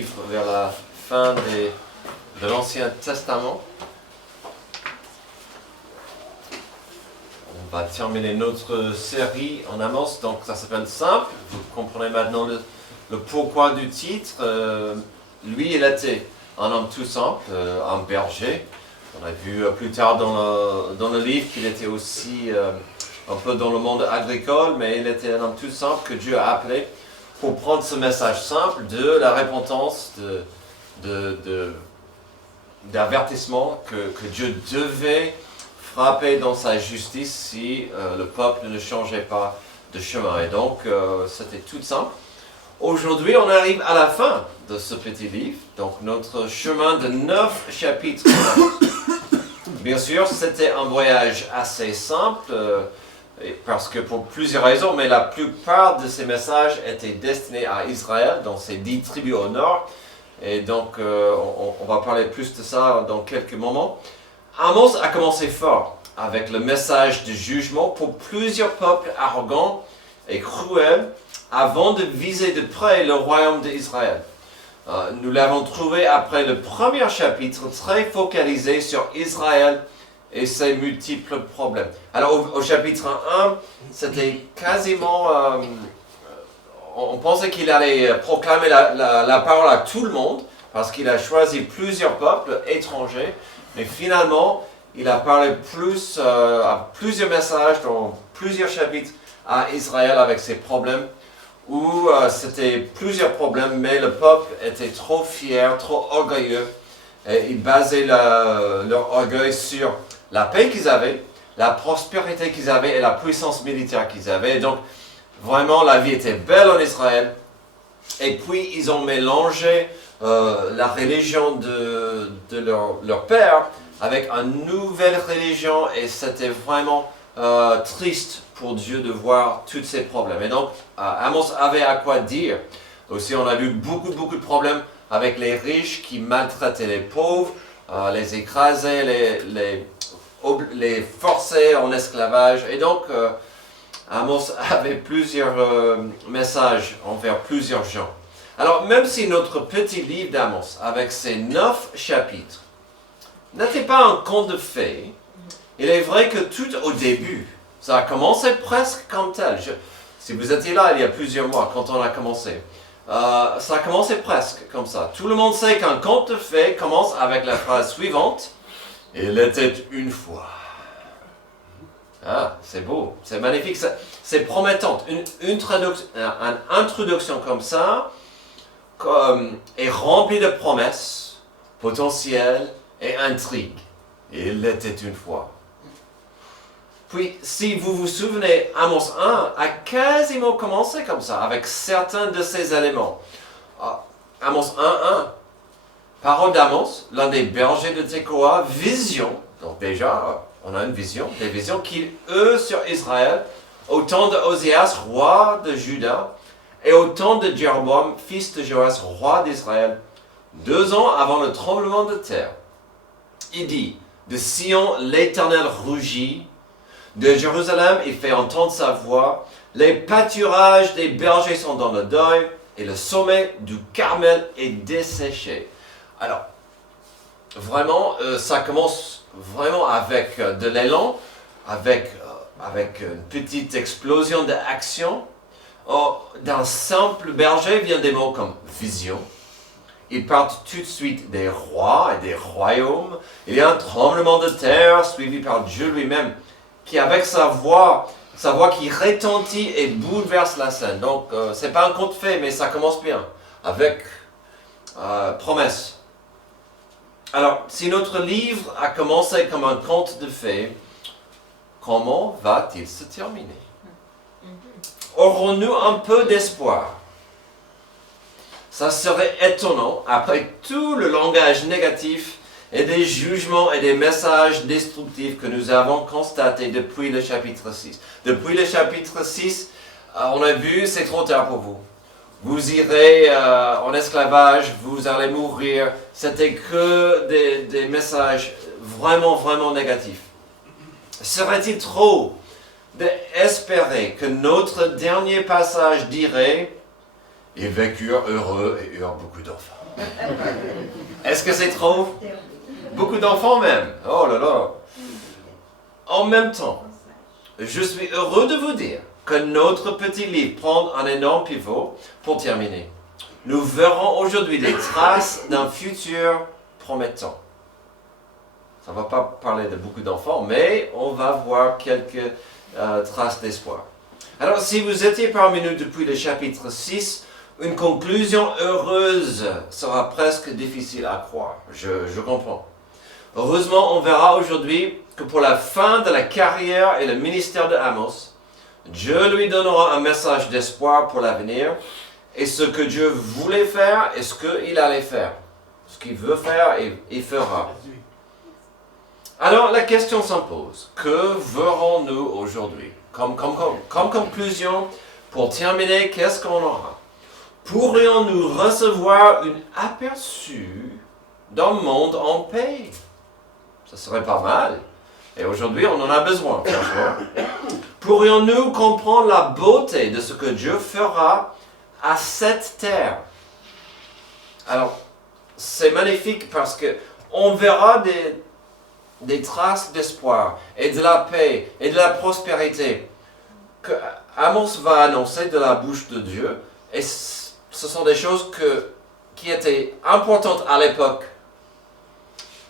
arrive vers la fin de l'Ancien Testament. On va terminer notre série en Amos, donc ça s'appelle Simple. Vous comprenez maintenant le pourquoi du titre. Lui, il était un homme tout simple, un berger. On a vu plus tard dans le livre qu'il était aussi un peu dans le monde agricole, mais il était un homme tout simple que Dieu a appelé pour prendre ce message simple de la repentance, d'avertissement que Dieu devait frapper dans sa justice si le peuple ne changeait pas de chemin. Et donc, c'était tout simple. Aujourd'hui, on arrive à la fin de ce petit livre, donc notre chemin de 9 chapitres. Bien sûr, c'était un voyage assez simple, parce que pour plusieurs raisons, mais la plupart de ces messages étaient destinés à Israël, dans ces 10 tribus au nord. Et donc, on va parler plus de ça dans quelques moments. Amos a commencé fort avec le message de jugement pour plusieurs peuples arrogants et cruels avant de viser de près le royaume d'Israël. Nous l'avons trouvé après le premier chapitre très focalisé sur Israël et ses multiples problèmes. Alors au chapitre 1, c'était quasiment... on pensait qu'il allait proclamer la parole à tout le monde parce qu'il a choisi plusieurs peuples étrangers. Mais finalement, il a parlé à plusieurs messages dans plusieurs chapitres à Israël avec ses problèmes, où c'était plusieurs problèmes, mais le peuple était trop fier, trop orgueilleux, et ils basaient leur orgueil sur la paix qu'ils avaient, la prospérité qu'ils avaient et la puissance militaire qu'ils avaient. Et donc, vraiment, la vie était belle en Israël. Et puis, ils ont mélangé la religion de leur père avec une nouvelle religion, et c'était vraiment triste pour Dieu de voir tous ces problèmes. Et donc, Amos avait à quoi dire. Aussi, on a vu beaucoup de problèmes avec les riches qui maltraitaient les pauvres, les écrasaient, les forçaient en esclavage. Et donc, Amos avait plusieurs messages envers plusieurs gens. Alors, même si notre petit livre d'Amos, avec ses 9 chapitres, n'était pas un conte de fées, il est vrai que tout au début, ça a commencé presque comme tel. Si vous étiez là il y a plusieurs mois, quand on a commencé, ça a commencé presque comme ça. Tout le monde sait qu'un conte de fées commence avec la phrase suivante, « Il était une fois ». Ah, c'est beau, c'est magnifique, c'est promettant. Une introduction comme ça est remplie de promesses potentielles et intrigues. Il était une fois. Puis, si vous vous souvenez, Amos 1 a quasiment commencé comme ça, avec certains de ces éléments. Amos 1:1, parole d'Amos, l'un des bergers de Tekoa, vision. Donc déjà, on a une vision, des visions qu'il eut sur Israël au temps de Oséas, roi de Juda, et au temps de Jéroboam, fils de Joas, roi d'Israël, 2 ans avant le tremblement de terre. Il dit, de Sion, l'Éternel rugit, de Jérusalem, il fait entendre sa voix, les pâturages des bergers sont dans le deuil, et le sommet du Carmel est desséché. Alors, vraiment, ça commence vraiment avec de l'élan, avec une petite explosion d'action. D'un simple berger viennent des mots comme vision. Ils partent tout de suite des rois et des royaumes. Il y a un tremblement de terre suivi par Dieu lui-même, qui avec sa voix qui retentit et bouleverse la scène. Donc, c'est pas un conte fait, mais ça commence bien, avec promesse. Alors, si notre livre a commencé comme un conte de fées, comment va-t-il se terminer? Aurons-nous un peu d'espoir? Ça serait étonnant, après tout le langage négatif et des jugements et des messages destructifs que nous avons constatés depuis le chapitre 6. Depuis le chapitre 6, on a vu, c'est trop tard pour vous. Vous irez en esclavage, vous allez mourir. C'était que des messages vraiment négatifs. Serait-il trop d'espérer que notre dernier passage dirait « Ils vécurent heureux et eurent beaucoup d'enfants ». Est-ce que c'est trop? Beaucoup d'enfants même. Oh là là. En même temps, je suis heureux de vous dire que notre petit livre prend un énorme pivot pour terminer. Nous verrons aujourd'hui les traces d'un futur promettant. Ça ne va pas parler de beaucoup d'enfants, mais on va voir quelques traces d'espoir. Alors, si vous étiez parmi nous depuis le chapitre 6, une conclusion heureuse sera presque difficile à croire. Je comprends. Heureusement, on verra aujourd'hui que pour la fin de la carrière et le ministère de Amos, Dieu lui donnera un message d'espoir pour l'avenir et ce que Dieu voulait faire et ce qu'il allait faire. Ce qu'il veut faire, il fera. Alors la question s'impose, que verrons-nous aujourd'hui? Comme conclusion, pour terminer, qu'est-ce qu'on aura? Pourrions-nous recevoir un aperçu d'un monde en paix? Ça serait pas mal. Et aujourd'hui, on en a besoin. Pourrions-nous comprendre la beauté de ce que Dieu fera à cette terre? Alors, c'est magnifique parce que on verra des traces d'espoir et de la paix et de la prospérité que Amos va annoncer de la bouche de Dieu. Et ce sont des choses qui étaient importantes à l'époque.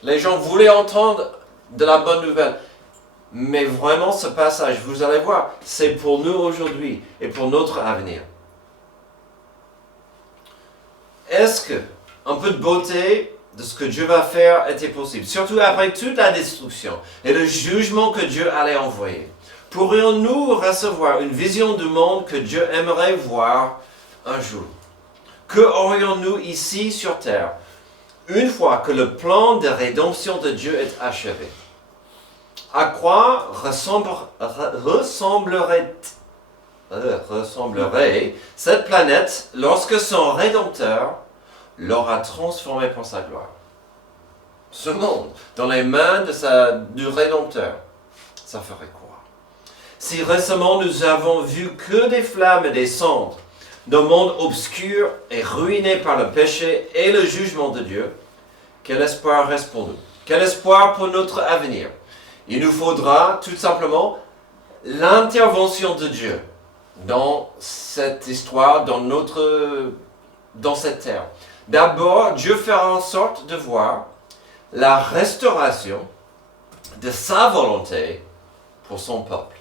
Les gens voulaient entendre de la bonne nouvelle. Mais vraiment, ce passage, vous allez voir, c'est pour nous aujourd'hui et pour notre avenir. Est-ce que un peu de beauté de ce que Dieu va faire était possible, surtout après toute la destruction et le jugement que Dieu allait envoyer? Pourrions-nous recevoir une vision du monde que Dieu aimerait voir un jour? Que aurions-nous ici sur terre une fois que le plan de rédemption de Dieu est achevé? À quoi ressemblerait cette planète lorsque son Rédempteur l'aura transformé pour sa gloire? Ce monde, dans les mains du Rédempteur, ça ferait quoi? Si récemment nous avons vu que des flammes et des cendres, d'un monde obscur et ruiné par le péché et le jugement de Dieu, quel espoir reste pour nous? Quel espoir pour notre avenir? Il nous faudra tout simplement l'intervention de Dieu dans cette histoire, dans cette terre. D'abord, Dieu fera en sorte de voir la restauration de sa volonté pour son peuple.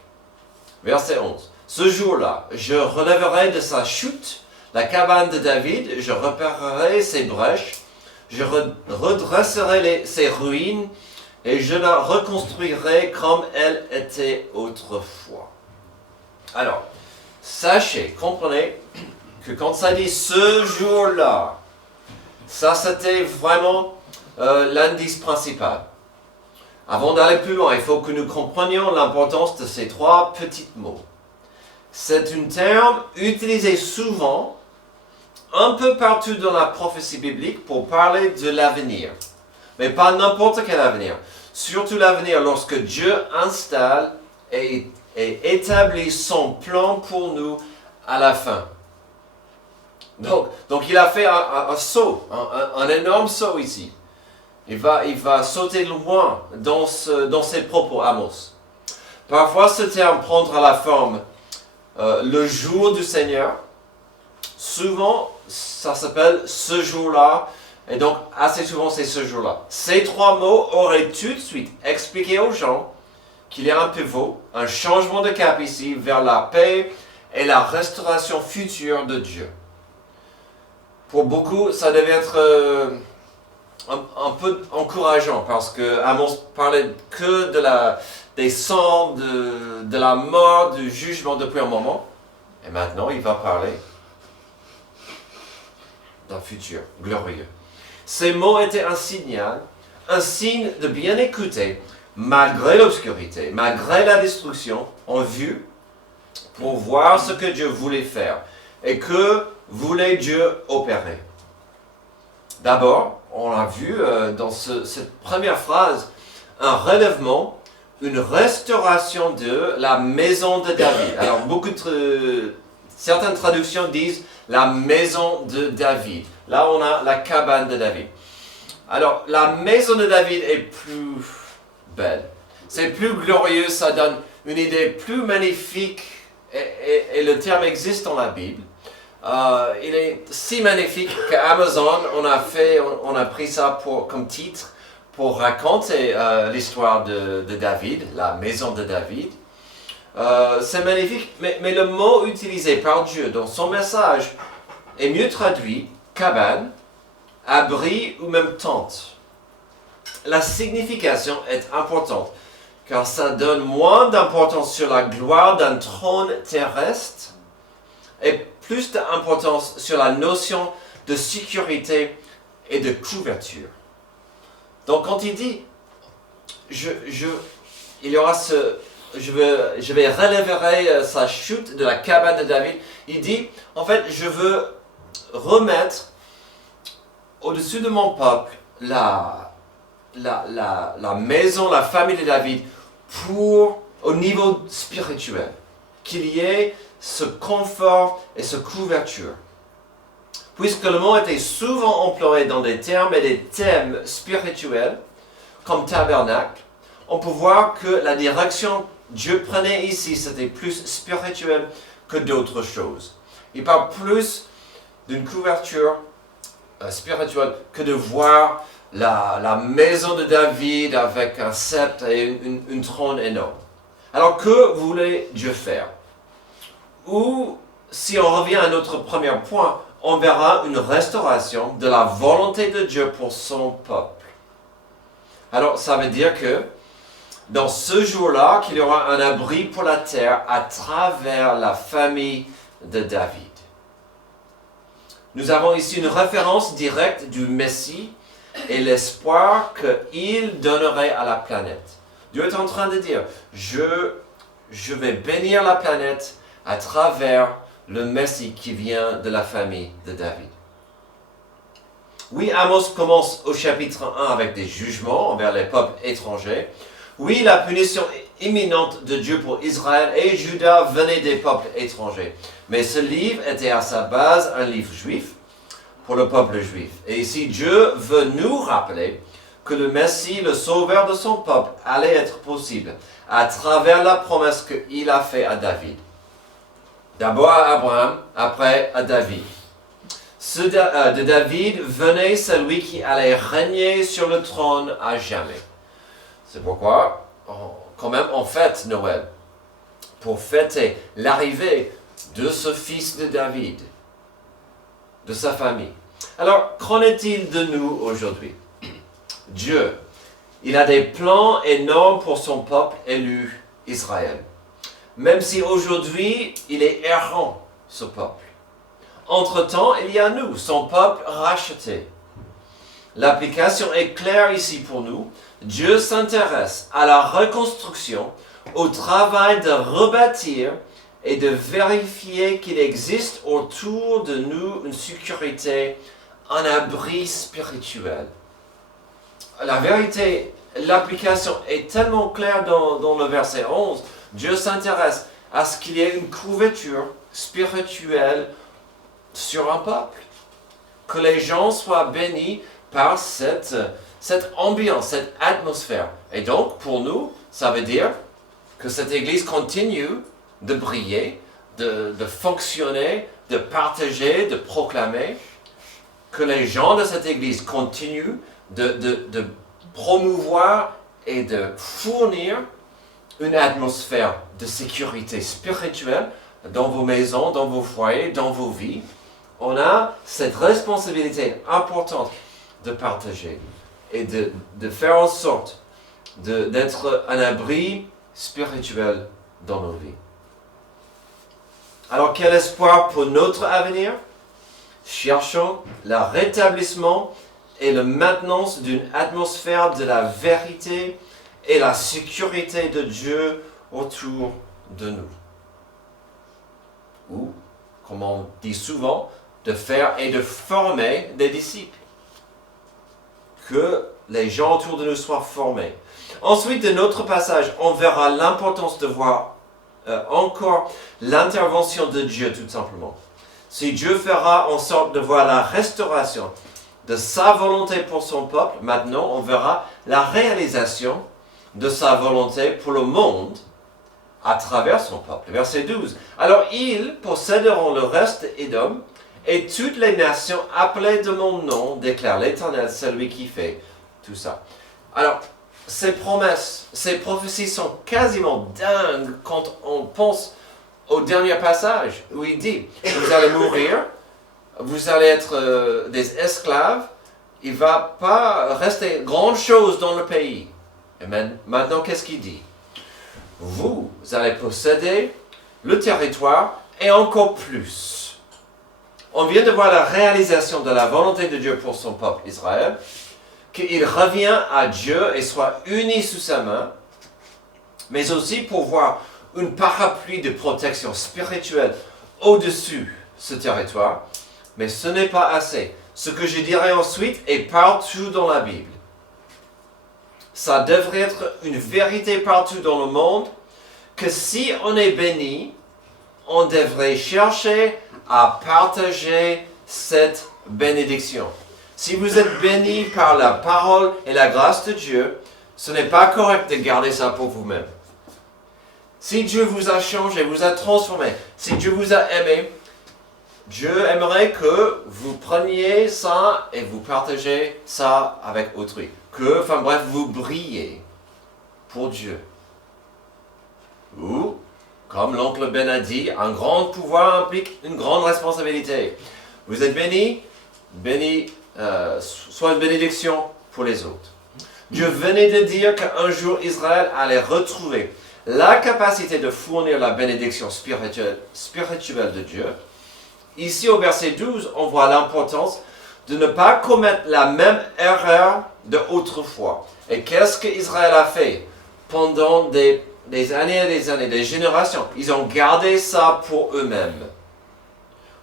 Verset 11. Ce jour-là, je relèverai de sa chute la cabane de David, je repérerai ses brèches, je redresserai ses ruines et je la reconstruirai comme elle était autrefois. Alors, sachez, comprenez que quand ça dit ce jour-là, ça c'était vraiment l'indice principal. Avant d'aller plus loin, il faut que nous comprenions l'importance de ces trois petits mots. C'est un terme utilisé souvent, un peu partout dans la prophétie biblique, pour parler de l'avenir. Mais pas n'importe quel avenir. Surtout l'avenir lorsque Dieu installe et établit son plan pour nous à la fin. Donc il a fait un saut, un énorme saut ici. Il va sauter loin dans ses propos, Amos. Parfois, ce terme prendra la forme le jour du Seigneur. Souvent, ça s'appelle ce jour-là. Et donc, assez souvent, c'est ce jour-là. Ces trois mots auraient tout de suite expliqué aux gens qu'il y a un pivot, un changement de cap ici vers la paix et la restauration future de Dieu. Pour beaucoup, ça devait être un peu encourageant parce que Amos parlait que des sangs, de la mort, du jugement depuis un moment. Et maintenant, il va parler d'un futur glorieux. Ces mots étaient un signe de bien écouter, malgré l'obscurité, malgré la destruction, en vue, pour voir ce que Dieu voulait faire et que voulait Dieu opérer. D'abord, on a vu dans cette première phrase un relèvement, une restauration de la maison de David. Alors, certaines traductions disent la maison de David. Là, on a la cabane de David. Alors, la maison de David est plus belle. C'est plus glorieux, ça donne une idée plus magnifique. Et le terme existe dans la Bible. Il est si magnifique qu'à Amazon, on a pris ça comme titre pour raconter l'histoire de David, la maison de David. C'est magnifique, mais le mot utilisé par Dieu dans son message est mieux traduit cabane, abri ou même tente. La signification est importante car ça donne moins d'importance sur la gloire d'un trône terrestre et plus d'importance sur la notion de sécurité et de couverture. Donc quand il dit, je vais relever sa chute de la cabane de David, il dit, en fait, je veux remettre au-dessus de mon peuple la maison, la famille de David, au niveau spirituel, qu'il y ait ce confort et cette couverture. Puisque le mot était souvent employé dans des termes et des thèmes spirituels, comme tabernacle, on peut voir que la direction Dieu prenait ici, c'était plus spirituel que d'autres choses. Il parle plus d'une couverture spirituelle que de voir la maison de David avec un sceptre et une trône énorme. Alors que voulait Dieu faire? Ou, si on revient à notre premier point, on verra une restauration de la volonté de Dieu pour son peuple. Alors, ça veut dire que dans ce jour-là, qu'il y aura un abri pour la terre à travers la famille de David. Nous avons ici une référence directe du Messie et l'espoir qu'il donnerait à la planète. Dieu est en train de dire, je vais bénir la planète à travers le Messie qui vient de la famille de David. Oui, Amos commence au chapitre 1 avec des jugements envers les peuples étrangers. Oui, la punition imminente de Dieu pour Israël et Juda venait des peuples étrangers. Mais ce livre était à sa base un livre juif pour le peuple juif. Et ici, Dieu veut nous rappeler que le Messie, le sauveur de son peuple, allait être possible à travers la promesse qu'il a faite à David. D'abord à Abraham, après à David. De David venait celui qui allait régner sur le trône à jamais. C'est pourquoi, quand même, on fête Noël, pour fêter l'arrivée de ce fils de David, de sa famille. Alors, qu'en est-il de nous aujourd'hui? Dieu, il a des plans énormes pour son peuple élu, Israël. Même si aujourd'hui, il est errant, ce peuple. Entre-temps, il y a nous, son peuple racheté. L'application est claire ici pour nous. Dieu s'intéresse à la reconstruction, au travail de rebâtir et de vérifier qu'il existe autour de nous une sécurité, un abri spirituel. La vérité, l'application est tellement claire dans le verset 11. Dieu s'intéresse à ce qu'il y ait une couverture spirituelle sur un peuple. Que les gens soient bénis par cette ambiance, cette atmosphère. Et donc, pour nous, ça veut dire que cette Église continue de briller, de fonctionner, de partager, de proclamer. Que les gens de cette Église continuent de promouvoir et de fournir une atmosphère de sécurité spirituelle dans vos maisons, dans vos foyers, dans vos vies. On a cette responsabilité importante de partager et de faire en sorte d'être un abri spirituel dans nos vies. Alors, quel espoir pour notre avenir? Cherchons le rétablissement et la maintenance d'une atmosphère de la vérité et la sécurité de Dieu autour de nous. Ou, comme on dit souvent, de faire et de former des disciples. Que les gens autour de nous soient formés. Ensuite, de notre passage, on verra l'importance de voir encore l'intervention de Dieu, tout simplement. Si Dieu fera en sorte de voir la restauration de sa volonté pour son peuple, maintenant on verra la réalisation de sa volonté pour le monde à travers son peuple. Verset 12. Alors ils posséderont le reste d'Édom, et toutes les nations appelées de mon nom, déclare l'Éternel, celui qui fait tout ça. Alors, ces promesses, ces prophéties sont quasiment dingues quand on pense au dernier passage où il dit, vous allez mourir, vous allez être des esclaves, il ne va pas rester grand chose dans le pays. Et maintenant, qu'est-ce qu'il dit? Vous allez posséder le territoire et encore plus. On vient de voir la réalisation de la volonté de Dieu pour son peuple Israël, qu'il revient à Dieu et soit uni sous sa main, mais aussi pour voir une parapluie de protection spirituelle au-dessus ce territoire. Mais ce n'est pas assez. Ce que je dirai ensuite est partout dans la Bible. Ça devrait être une vérité partout dans le monde, que si on est béni, on devrait chercher à partager cette bénédiction. Si vous êtes béni par la parole et la grâce de Dieu, ce n'est pas correct de garder ça pour vous-même. Si Dieu vous a changé, vous a transformé, si Dieu vous a aimé, Dieu aimerait que vous preniez ça et vous partagez ça avec autrui. Vous brillez pour Dieu. Ou, comme l'oncle Ben a dit, un grand pouvoir implique une grande responsabilité. Vous êtes béni, soit une bénédiction pour les autres. Dieu venait de dire qu'un jour Israël allait retrouver la capacité de fournir la bénédiction spirituelle de Dieu. Ici au verset 12, on voit l'importance de ne pas commettre la même erreur d'autrefois. Et qu'est-ce qu'Israël a fait pendant des années et des années, des générations? Ils ont gardé ça pour eux-mêmes.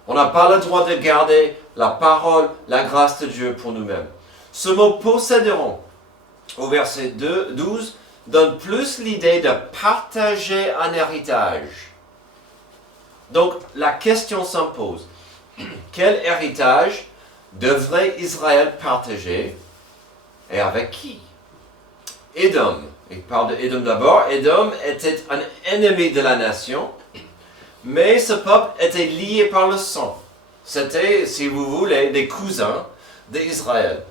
On n'a pas le droit de garder la parole, la grâce de Dieu pour nous-mêmes. Ce mot « posséderont » au verset 12 donne plus l'idée de partager un héritage. Donc la question s'impose. Quel héritage devrait Israël partager et avec qui? Édom. Il parle d'Édom d'abord. Édom était un ennemi de la nation, mais ce peuple était lié par le sang. C'était, si vous voulez, des cousins d'Israël.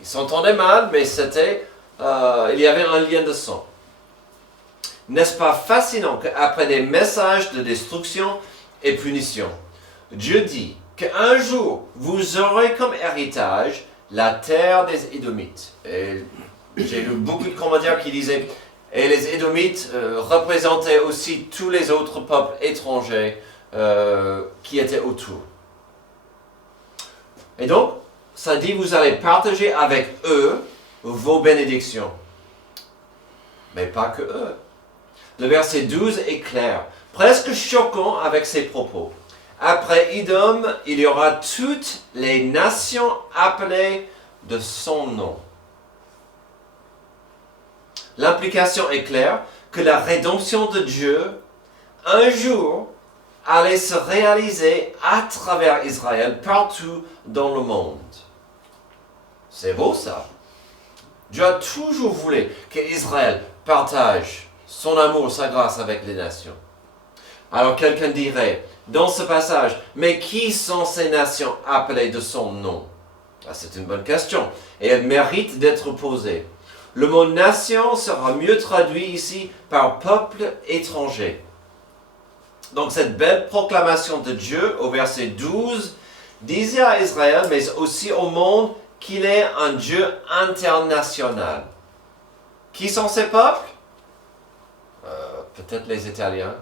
Ils s'entendaient mal, mais il y avait un lien de sang. N'est-ce pas fascinant qu'après des messages de destruction et punition, Dieu dit qu'un jour, vous aurez comme héritage la terre des Édomites. Et j'ai lu beaucoup de commentaires qui disaient, et les Édomites représentaient aussi tous les autres peuples étrangers qui étaient autour. Et donc, ça dit, vous allez partager avec eux vos bénédictions. Mais pas que eux. Le verset 12 est clair, presque choquant avec ses propos. Après Édom, il y aura toutes les nations appelées de son nom. L'implication est claire que la rédemption de Dieu, un jour, allait se réaliser à travers Israël, partout dans le monde. C'est beau ça. Dieu a toujours voulu qu'Israël partage son amour, sa grâce avec les nations. Alors quelqu'un dirait, dans ce passage, mais qui sont ces nations appelées de son nom? C'est une bonne question et elle mérite d'être posée. Le mot nation sera mieux traduit ici par peuple étranger. Donc cette belle proclamation de Dieu au verset 12 disait à Israël, mais aussi au monde, qu'il est un Dieu international. Qui sont ces peuples? Peut-être les Italiens,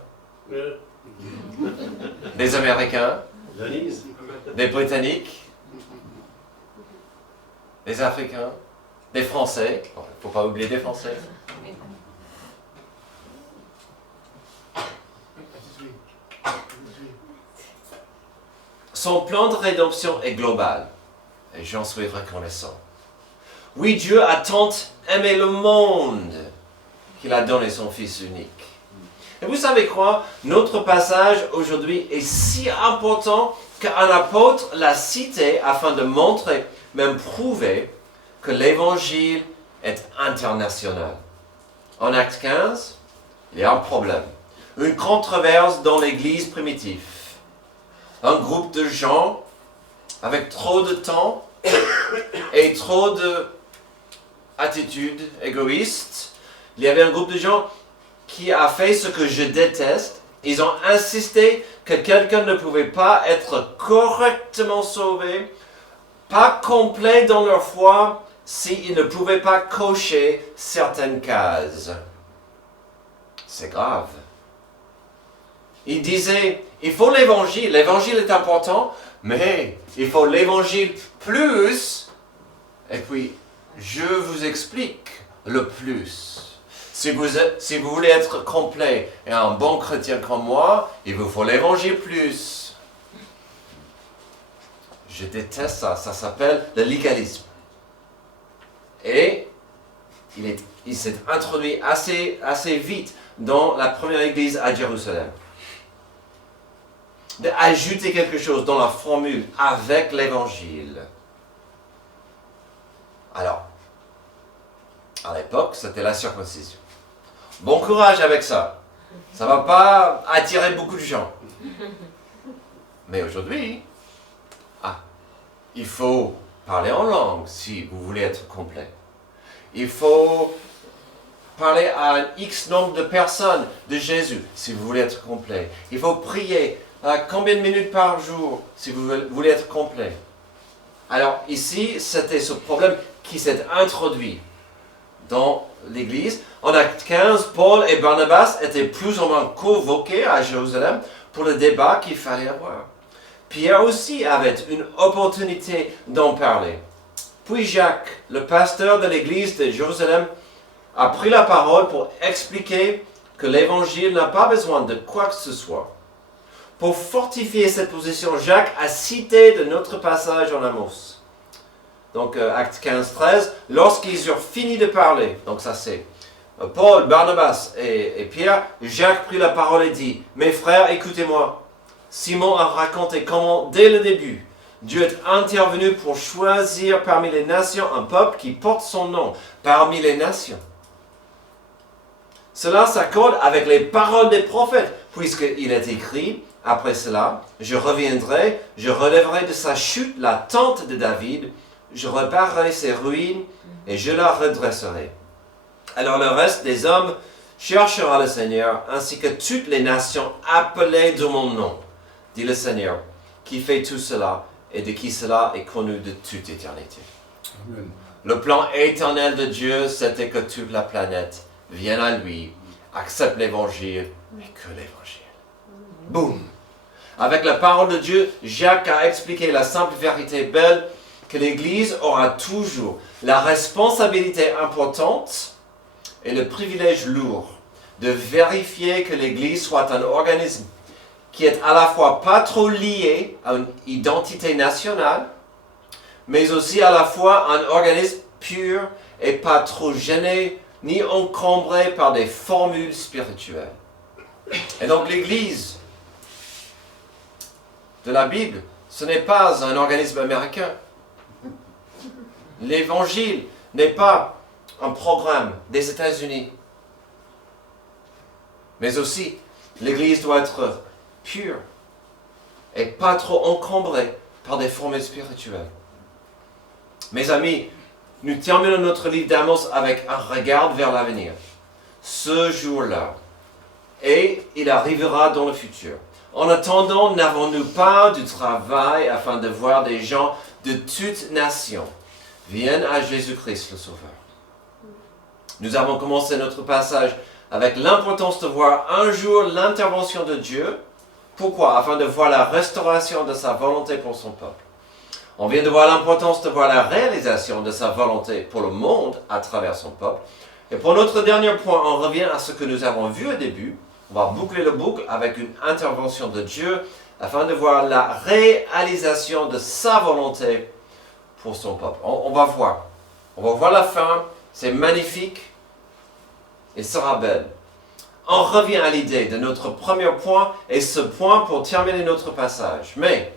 les Américains, les Britanniques, les Africains, les Français. Il ne faut pas oublier les Français. Son plan de rédemption est global, et j'en suis reconnaissant. Oui, Dieu a tant aimé le monde qu'il a donné son Fils unique. Et vous savez quoi? Notre passage aujourd'hui est si important qu'un apôtre l'a cité afin de montrer, même prouver, que l'évangile est international. En Acte 15, il y a un problème. Une controverse dans l'église primitive. Un groupe de gens avec trop de temps et trop d'attitudes égoïstes. Il y avait un groupe de gens qui a fait ce que je déteste. Ils ont insisté que quelqu'un ne pouvait pas être correctement sauvé, pas complet dans leur foi, s'ils ne pouvaient pas cocher certaines cases. C'est grave. Ils disaient, il faut l'évangile est important, mais il faut l'évangile plus, et puis je vous explique le plus. Si vous voulez être complet et un bon chrétien comme moi, il vous faut l'évangile plus. Je déteste ça, ça s'appelle le légalisme. Et il s'est introduit assez vite dans la première église à Jérusalem. D'ajouter quelque chose dans la formule avec l'évangile. Alors, à l'époque, c'était la circoncision. Bon courage avec ça. Ça ne va pas attirer beaucoup de gens. Mais aujourd'hui, il faut parler en langue si vous voulez être complet. Il faut parler à un X nombre de personnes de Jésus si vous voulez être complet. Il faut prier combien de minutes par jour si vous voulez être complet. Alors ici, c'était ce problème qui s'est introduit dans l'Église. En Acte 15, Paul et Barnabas étaient plus ou moins convoqués à Jérusalem pour le débat qu'il fallait avoir. Pierre aussi avait une opportunité d'en parler. Puis Jacques, le pasteur de l'Église de Jérusalem, a pris la parole pour expliquer que l'Évangile n'a pas besoin de quoi que ce soit. Pour fortifier cette position, Jacques a cité de notre passage en Amos. Donc, Acte 15, 13, lorsqu'ils eurent fini de parler, donc ça c'est Paul, Barnabas et Pierre, Jacques prit la parole et dit, « Mes frères, écoutez-moi. Simon a raconté comment, dès le début, Dieu est intervenu pour choisir parmi les nations un peuple qui porte son nom, parmi les nations. Cela s'accorde avec les paroles des prophètes, puisqu'il est écrit, après cela, je reviendrai, je relèverai de sa chute la tente de David, je réparerai ses ruines et je la redresserai. Alors le reste des hommes cherchera le Seigneur, ainsi que toutes les nations appelées de mon nom, dit le Seigneur, qui fait tout cela et de qui cela est connu de toute éternité. Amen. Le plan éternel de Dieu, c'était que toute la planète vienne à lui, accepte l'évangile et que l'évangile. Boum! Avec la parole de Dieu, Jacques a expliqué la simple vérité belle que l'Église aura toujours la responsabilité importante et le privilège lourd de vérifier que l'Église soit un organisme qui est à la fois pas trop lié à une identité nationale, mais aussi à la fois un organisme pur et pas trop gêné ni encombré par des formules spirituelles. Et donc l'Église de la Bible, ce n'est pas un organisme américain. L'Évangile n'est pas un programme des États-Unis. Mais aussi, l'Église doit être pure et pas trop encombrée par des formules spirituelles. Mes amis, nous terminons notre livre d'Amos avec un regard vers l'avenir. Ce jour-là, et il arrivera dans le futur. En attendant, n'avons-nous pas du travail afin de voir des gens de toutes nations viennent à Jésus-Christ le Sauveur. Nous avons commencé notre passage avec l'importance de voir un jour l'intervention de Dieu. Pourquoi? Afin de voir la restauration de sa volonté pour son peuple. On vient de voir l'importance de voir la réalisation de sa volonté pour le monde à travers son peuple. Et pour notre dernier point, on revient à ce que nous avons vu au début. On va boucler le boucle avec une intervention de Dieu afin de voir la réalisation de sa volonté pour son peuple. On va voir. On va voir la fin. C'est magnifique. Elle sera belle. on revient à l'idée de notre premier point et ce point pour terminer notre passage. Mais,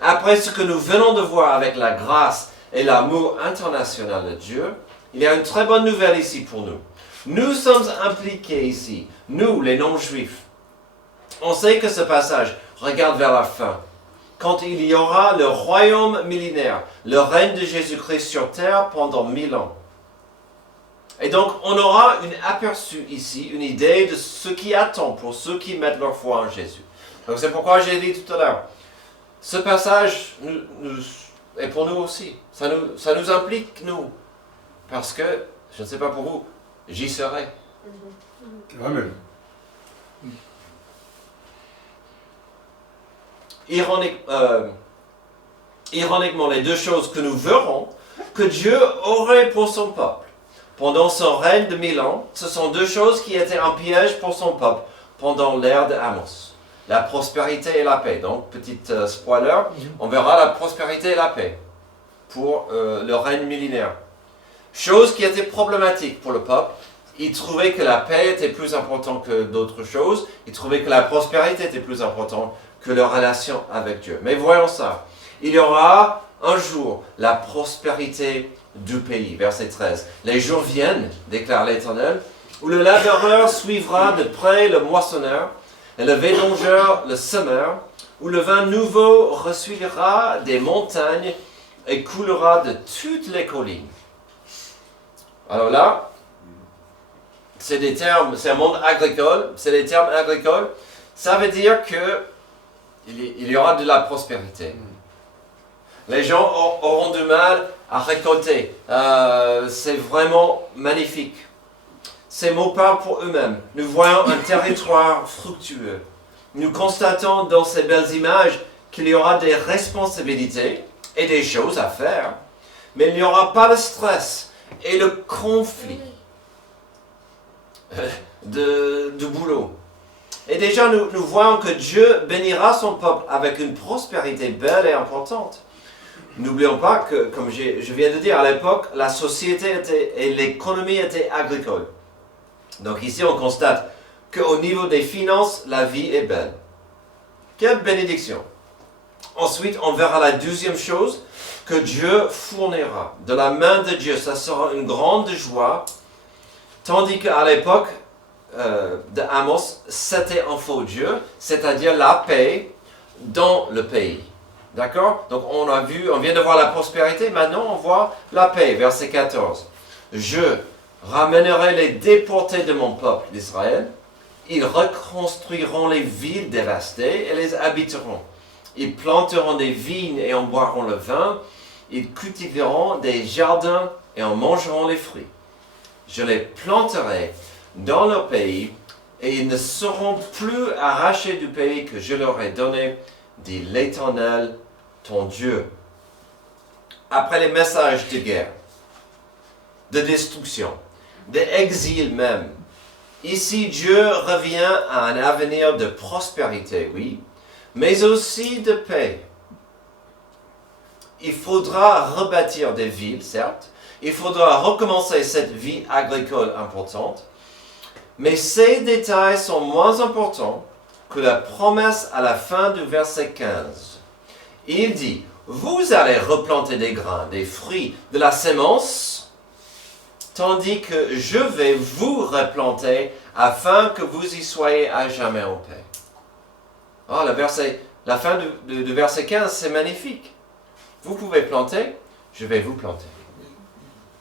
après ce que nous venons de voir avec la grâce et l'amour international de Dieu, il y a une très bonne nouvelle ici pour nous. Nous sommes impliqués ici, nous les non-juifs. On sait que ce passage regarde vers la fin, quand il y aura le royaume millénaire, le règne de Jésus-Christ sur terre pendant 1000 ans. Et donc, on aura un aperçu ici, une idée de ce qui attend pour ceux qui mettent leur foi en Jésus. Donc, c'est pourquoi j'ai dit tout à l'heure, ce passage est pour nous aussi. Ça nous implique, nous. Parce que, je ne sais pas pour vous, j'y serai. Amen. Ironiquement, les deux choses que nous verrons que Dieu aurait pour son peuple pendant son règne de 1000 ans, ce sont deux choses qui étaient un piège pour son peuple pendant l'ère d'Amos. La prospérité et la paix. Donc, petit spoiler, on verra la prospérité et la paix pour le règne millénaire. Chose qui était problématique pour le peuple. Ils trouvaient que la paix était plus importante que d'autres choses. Ils trouvaient que la prospérité était plus importante que leur relation avec Dieu. Mais voyons ça. Il y aura un jour la prospérité du pays. Verset 13. Les jours viennent, déclare l'Éternel, où le laboureur suivra de près le moissonneur, et le vendangeur le semeur, où le vin nouveau ressuivra des montagnes et coulera de toutes les collines. Alors là, c'est des termes, c'est un monde agricole, c'est des termes agricoles. Ça veut dire que il y aura de la prospérité. Les gens auront du mal à récolter. C'est vraiment magnifique. Ces mots parlent pour eux-mêmes. Nous voyons un territoire fructueux. Nous constatons dans ces belles images qu'il y aura des responsabilités et des choses à faire. Mais il n'y aura pas de stress et le conflit du boulot. Et déjà, nous voyons que Dieu bénira son peuple avec une prospérité belle et importante. N'oublions pas que, comme je viens de dire, à l'époque, la société et l'économie étaient agricoles. Donc ici, on constate qu'au niveau des finances, la vie est belle. Quelle bénédiction! Ensuite, on verra la deuxième chose, que Dieu fournira. De la main de Dieu, ça sera une grande joie, tandis qu'à l'époque d'Amos, c'était un faux Dieu, c'est-à-dire la paix dans le pays. D'accord? Donc on vient de voir la prospérité, maintenant on voit la paix, verset 14. Je ramènerai les déportés de mon peuple d'Israël, ils reconstruiront les villes dévastées et les habiteront. Ils planteront des vignes et en boiront le vin, ils cultiveront des jardins et en mangeront les fruits. Je les planterai dans leur pays et ils ne seront plus arrachés du pays que je leur ai donné, dit l'Éternel, ton Dieu. Après les messages de guerre, de destruction, d'exil même, ici Dieu revient à un avenir de prospérité, oui, mais aussi de paix. Il faudra rebâtir des villes, certes, il faudra recommencer cette vie agricole importante, mais ces détails sont moins importants que la promesse à la fin du verset 15. Il dit, vous allez replanter des grains, des fruits, de la sémence, tandis que je vais vous replanter afin que vous y soyez à jamais en paix. Oh, la fin du verset 15, c'est magnifique. Vous pouvez planter, je vais vous planter.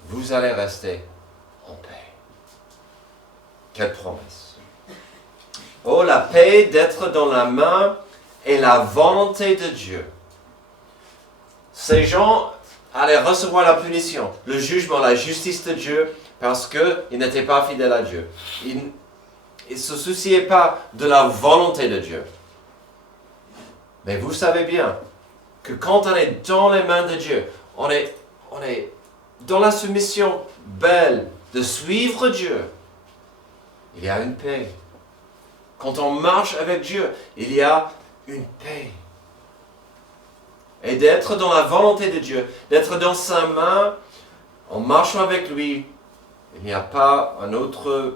Vous allez rester en paix. Quelle promesse! Oh, la paix d'être dans la main et la volonté de Dieu. Ces gens allaient recevoir la punition, le jugement, la justice de Dieu, parce qu'ils n'étaient pas fidèles à Dieu. Ils ne se souciaient pas de la volonté de Dieu. Mais vous savez bien que quand on est dans les mains de Dieu, on est dans la soumission belle de suivre Dieu. Il y a une paix. Quand on marche avec Dieu, il y a une paix. Et d'être dans la volonté de Dieu, d'être dans sa main, en marchant avec lui, il n'y a pas un autre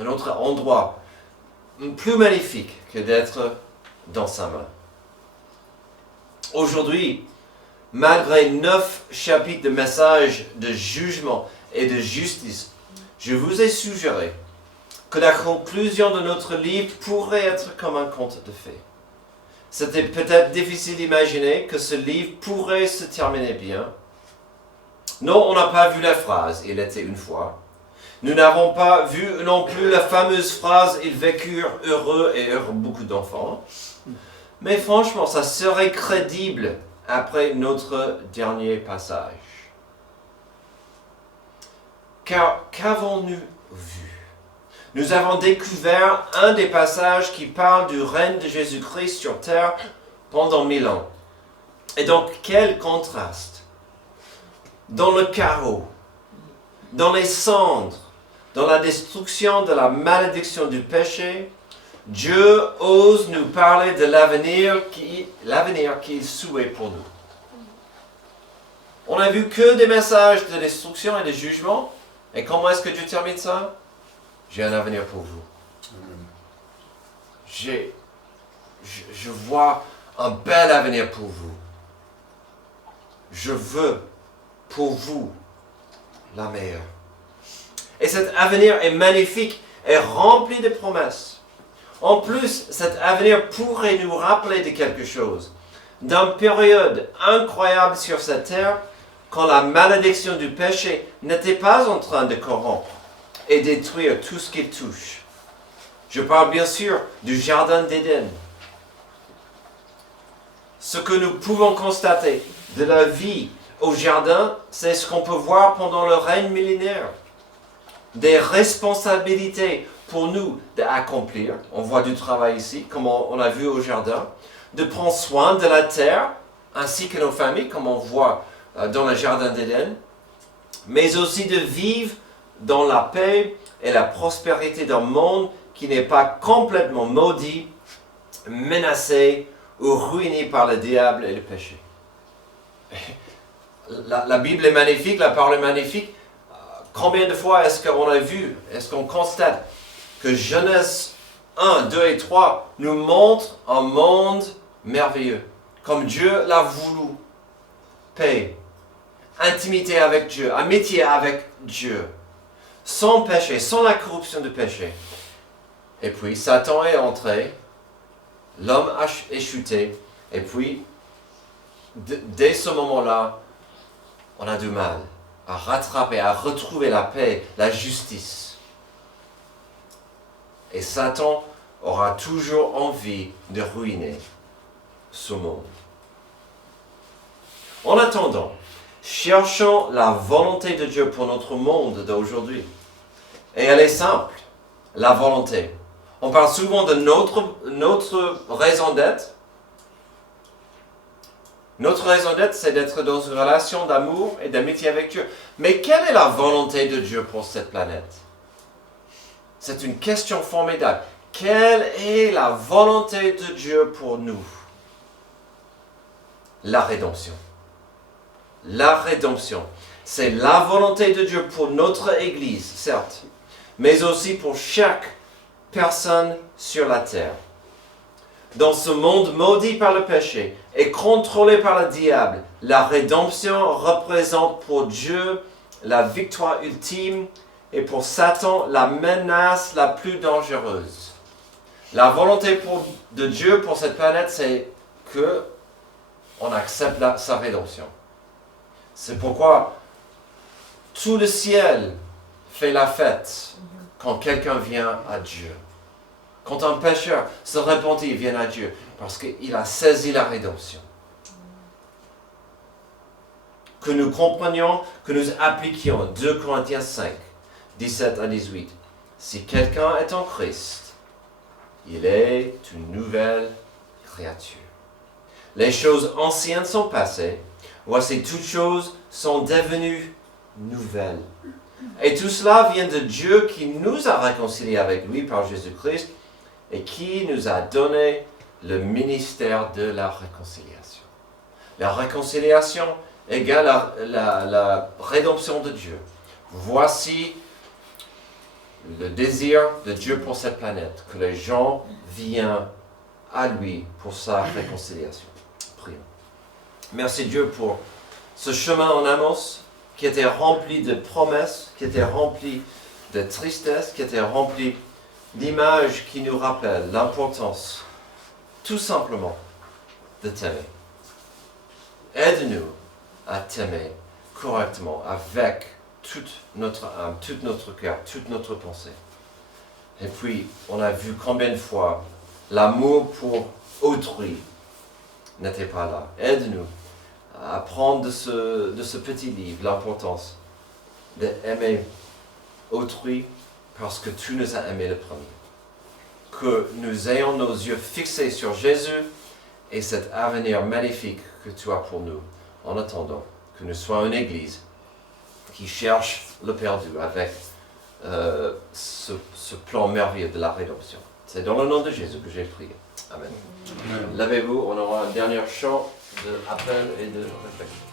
un autre endroit plus magnifique que d'être dans sa main. Aujourd'hui, malgré 9 chapitres de messages de jugement et de justice, je vous ai suggéré que la conclusion de notre livre pourrait être comme un conte de fées. C'était peut-être difficile d'imaginer que ce livre pourrait se terminer bien. Non, on n'a pas vu la phrase « Il était une fois ». Nous n'avons pas vu non plus la fameuse phrase « Ils vécurent heureux et eurent beaucoup d'enfants ». Mais franchement, ça serait crédible après notre dernier passage. Car qu'avons-nous vu? Nous avons découvert un des passages qui parle du règne de Jésus-Christ sur terre pendant 1000 ans. Et donc, quel contraste! Dans le chaos, dans les cendres, dans la destruction de la malédiction du péché, Dieu ose nous parler de l'avenir qu'il souhaite pour nous. On n'a vu que des messages de destruction et de jugement. Et comment est-ce que Dieu termine ça? J'ai un avenir pour vous. Je vois un bel avenir pour vous. Je veux pour vous la meilleure. Et cet avenir est magnifique et rempli de promesses. En plus, cet avenir pourrait nous rappeler de quelque chose. D'une période incroyable sur cette terre, quand la malédiction du péché n'était pas en train de corrompre et détruire tout ce qu'il touche. Je parle bien sûr du Jardin d'Éden. Ce que nous pouvons constater de la vie au jardin, c'est ce qu'on peut voir pendant le règne millénaire. Des responsabilités pour nous d'accomplir. On voit du travail ici, comme on a vu au jardin. De prendre soin de la terre, ainsi que nos familles, comme on voit dans le Jardin d'Éden. Mais aussi de vivre dans la paix et la prospérité d'un monde qui n'est pas complètement maudit, menacé ou ruiné par le diable et le péché. La Bible est magnifique, la parole est magnifique. Combien de fois est-ce qu'on a vu, est-ce qu'on constate que Genèse 1, 2 et 3 nous montrent un monde merveilleux, comme Dieu l'a voulu. Paix, intimité avec Dieu, amitié avec Dieu, sans péché, sans la corruption du péché. Et puis Satan est entré, l'homme est chuté, et puis dès ce moment-là, on a du mal à rattraper, à retrouver la paix, la justice. Et Satan aura toujours envie de ruiner ce monde. En attendant, cherchons la volonté de Dieu pour notre monde d'aujourd'hui. Et elle est simple, la volonté. On parle souvent de notre raison d'être. Notre raison d'être, c'est d'être dans une relation d'amour et d'amitié avec Dieu. Mais quelle est la volonté de Dieu pour cette planète? C'est une question formidable. Quelle est la volonté de Dieu pour nous? La rédemption. La rédemption. C'est la volonté de Dieu pour notre Église, certes, mais aussi pour chaque personne sur la terre. Dans ce monde maudit par le péché et contrôlé par le diable, la rédemption représente pour Dieu la victoire ultime et pour Satan la menace la plus dangereuse. La volonté de Dieu pour cette planète, c'est que on accepte sa rédemption. C'est pourquoi tout le ciel fait la fête quand quelqu'un vient à Dieu. Quand un pécheur se repentit, il vient à Dieu parce qu'il a saisi la rédemption. Que nous comprenions, que nous appliquions 2 Corinthiens 5, 17 à 18. Si quelqu'un est en Christ, il est une nouvelle créature. Les choses anciennes sont passées, voici toutes choses sont devenues nouvelles. Et tout cela vient de Dieu qui nous a réconciliés avec lui par Jésus-Christ et qui nous a donné le ministère de la réconciliation. La réconciliation égale la rédemption de Dieu. Voici le désir de Dieu pour cette planète, que les gens viennent à lui pour sa réconciliation. Prions. Merci Dieu pour ce chemin en Amos qui était rempli de promesses, qui était rempli de tristesse, qui était rempli d'images qui nous rappellent l'importance, tout simplement, de t'aimer. Aide-nous à t'aimer correctement, avec toute notre âme, tout notre cœur, toute notre pensée. Et puis, on a vu combien de fois l'amour pour autrui n'était pas là. Aide-nous à apprendre de ce petit livre l'importance d'aimer autrui parce que tu nous as aimés le premier. Que nous ayons nos yeux fixés sur Jésus et cet avenir magnifique que tu as pour nous. En attendant, que nous soyons une église qui cherche le perdu avec ce plan merveilleux de la rédemption. C'est dans le nom de Jésus que j'ai prié. Amen. Amen. Levez-vous, on aura un dernier chant d'appel et de réflexion.